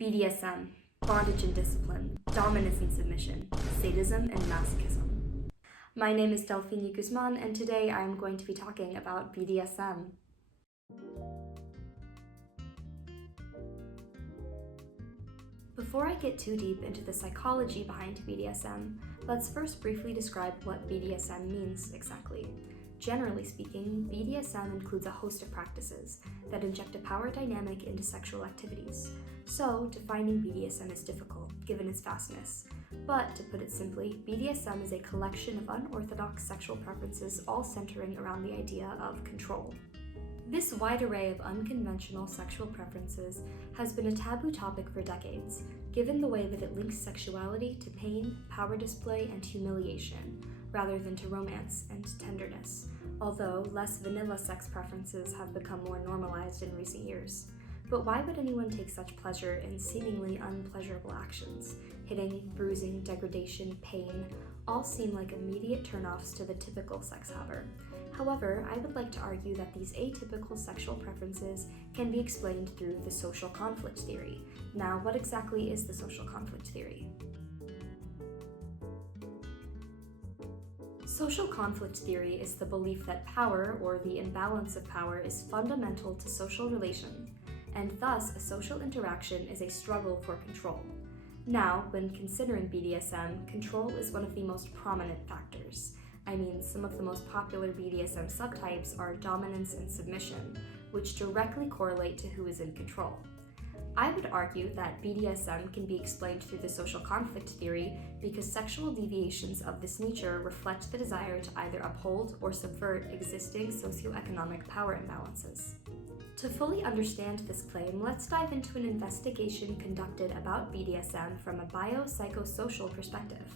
BDSM, bondage and discipline, dominance and submission, sadism and masochism. My name is Delphine Guzman, and today I am going to be talking about BDSM. Before I get too deep into the psychology behind BDSM, let's first briefly describe what BDSM means exactly. Generally speaking, BDSM includes a host of practices that inject a power dynamic into sexual activities. So, defining BDSM is difficult, given its vastness. But, to put it simply, BDSM is a collection of unorthodox sexual preferences all centering around the idea of control. This wide array of unconventional sexual preferences has been a taboo topic for decades, given the way that it links sexuality to pain, power display, and humiliation, rather than to romance and tenderness, although less vanilla sex preferences have become more normalized in recent years. But why would anyone take such pleasure in seemingly unpleasurable actions? Hitting, bruising, degradation, pain all seem like immediate turnoffs to the typical sex haver. However, I would like to argue that these atypical sexual preferences can be explained through the social conflict theory. Now, what exactly is the social conflict theory? Social conflict theory is the belief that power, or the imbalance of power, is fundamental to social relations, and thus a social interaction is a struggle for control. Now, when considering BDSM, control is one of the most prominent factors. Some of the most popular BDSM subtypes are dominance and submission, which directly correlate to who is in control. I would argue that BDSM can be explained through the social conflict theory because sexual deviations of this nature reflect the desire to either uphold or subvert existing socioeconomic power imbalances. To fully understand this claim, let's dive into an investigation conducted about BDSM from a biopsychosocial perspective.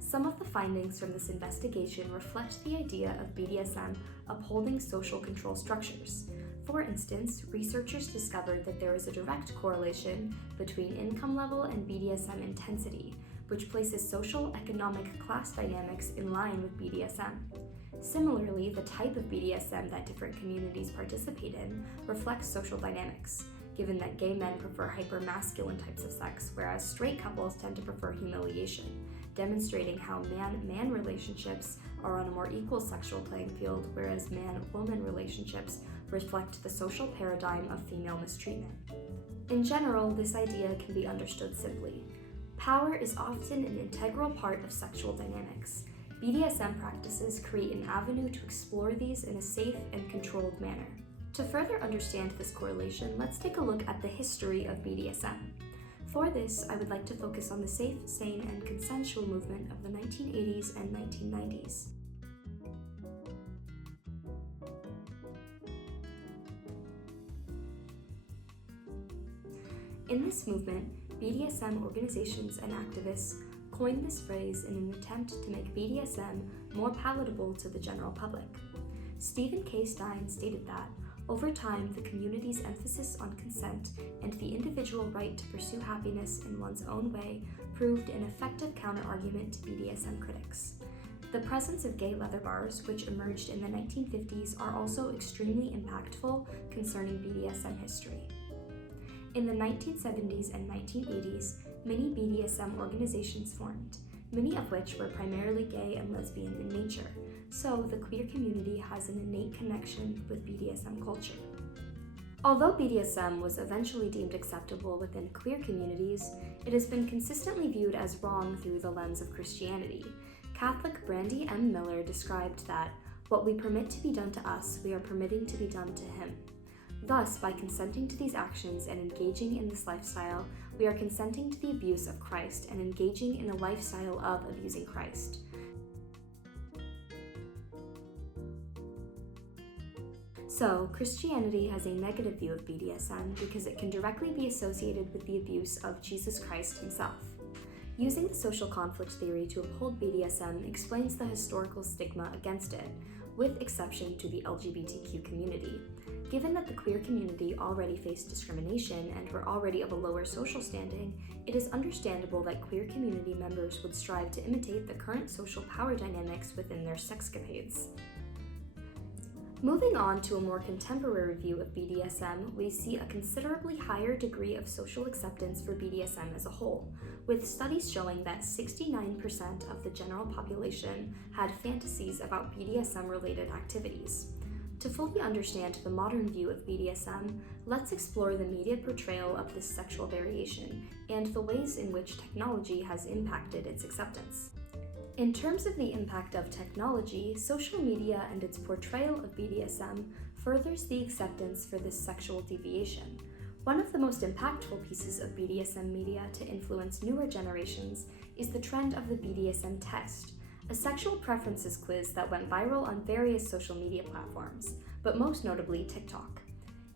Some of the findings from this investigation reflect the idea of BDSM upholding social control structures. For instance, researchers discovered that there is a direct correlation between income level and BDSM intensity, which places social economic class dynamics in line with BDSM. Similarly, the type of BDSM that different communities participate in reflects social dynamics, given that gay men prefer hyper-masculine types of sex, whereas straight couples tend to prefer humiliation, demonstrating how man-man relationships are on a more equal sexual playing field, whereas man-woman relationships reflect the social paradigm of female mistreatment. In general, this idea can be understood simply. Power is often an integral part of sexual dynamics. BDSM practices create an avenue to explore these in a safe and controlled manner. To further understand this correlation, let's take a look at the history of BDSM. For this, I would like to focus on the safe, sane, and consensual movement of the 1980s and 1990s. In this movement, BDSM organizations and activists coined this phrase in an attempt to make BDSM more palatable to the general public. Stephen K. Stein stated that, over time, the community's emphasis on consent and the individual right to pursue happiness in one's own way proved an effective counter-argument to BDSM critics. The presence of gay leather bars, which emerged in the 1950s, are also extremely impactful concerning BDSM history. In the 1970s and 1980s, many BDSM organizations formed, many of which were primarily gay and lesbian in nature, so the queer community has an innate connection with BDSM culture. Although BDSM was eventually deemed acceptable within queer communities, it has been consistently viewed as wrong through the lens of Christianity. Catholic Brandy M. Miller described that, "What we permit to be done to us, we are permitting to be done to him." Thus, by consenting to these actions and engaging in this lifestyle, we are consenting to the abuse of Christ and engaging in a lifestyle of abusing Christ. So, Christianity has a negative view of BDSM because it can directly be associated with the abuse of Jesus Christ himself. Using the social conflict theory to uphold BDSM explains the historical stigma against it, with exception to the LGBTQ community. Given that the queer community already faced discrimination and were already of a lower social standing, it is understandable that queer community members would strive to imitate the current social power dynamics within their sexcapades. Moving on to a more contemporary view of BDSM, we see a considerably higher degree of social acceptance for BDSM as a whole, with studies showing that 69% of the general population had fantasies about BDSM-related activities. To fully understand the modern view of BDSM, let's explore the media portrayal of this sexual variation and the ways in which technology has impacted its acceptance. In terms of the impact of technology, social media and its portrayal of BDSM furthers the acceptance for this sexual deviation. One of the most impactful pieces of BDSM media to influence newer generations is the trend of the BDSM test, a sexual preferences quiz that went viral on various social media platforms, but most notably TikTok.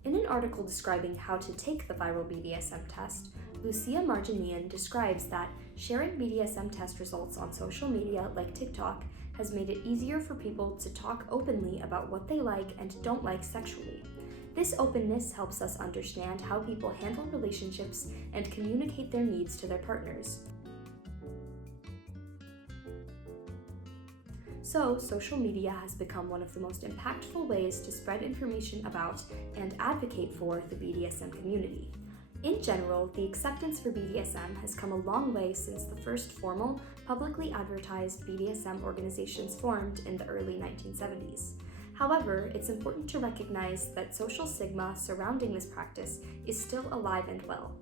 In an article describing how to take the viral BDSM test, Lucia Marginian describes that sharing BDSM test results on social media like TikTok has made it easier for people to talk openly about what they like and don't like sexually. This openness helps us understand how people handle relationships and communicate their needs to their partners. So, social media has become one of the most impactful ways to spread information about and advocate for the BDSM community. In general, the acceptance for BDSM has come a long way since the first formal, publicly advertised BDSM organizations formed in the early 1970s. However, it's important to recognize that social stigma surrounding this practice is still alive and well,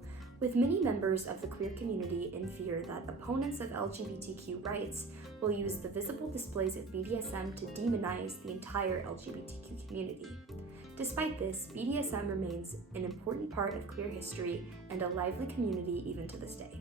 with many members of the queer community in fear that opponents of LGBTQ rights will use the visible displays of BDSM to demonize the entire LGBTQ community. Despite this, BDSM remains an important part of queer history and a lively community even to this day.